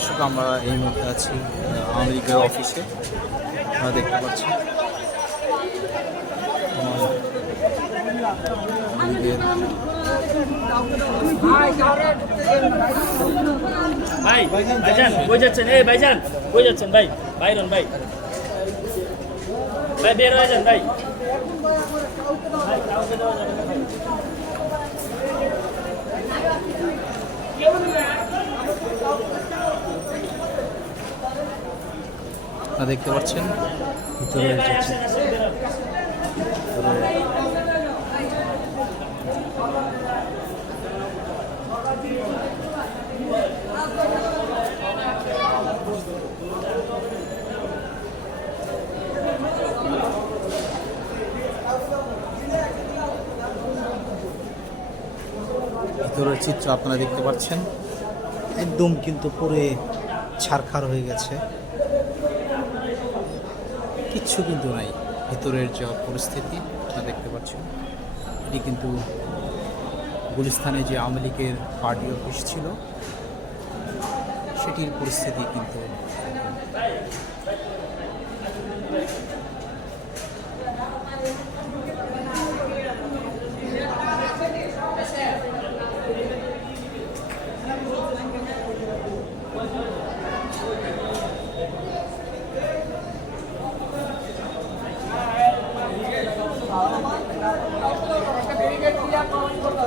দর্শক আমরা এই মুহূর্তে আছি লীগের অফিসে আপনারা দেখতে আওয়ামী ভাই ভাইজান কই যাচ্ছেন? এই ভাইজান কই যাচ্ছেন ভাই? বাইরন ভাই। ভাই বের হয়ে যান ভাই। ভাই, কাউকে দেওয়া যাবে আপনারা দেখতে পাচ্ছেন। ভিতরের চিত্র আপনারা দেখতে পাচ্ছেন। একদম কিন্তু পুরে ছারখার হয়ে গেছে। কিচ্ছু কিন্তু নাই। ভিতরের যে পরিস্থিতি, তা দেখতে পাচ্ছি। এটি কিন্তু গুলিস্তানে যে আওয়ামী লীগের পার্টি অফিস ছিল, সেটির পরিস্থিতি কিন্তু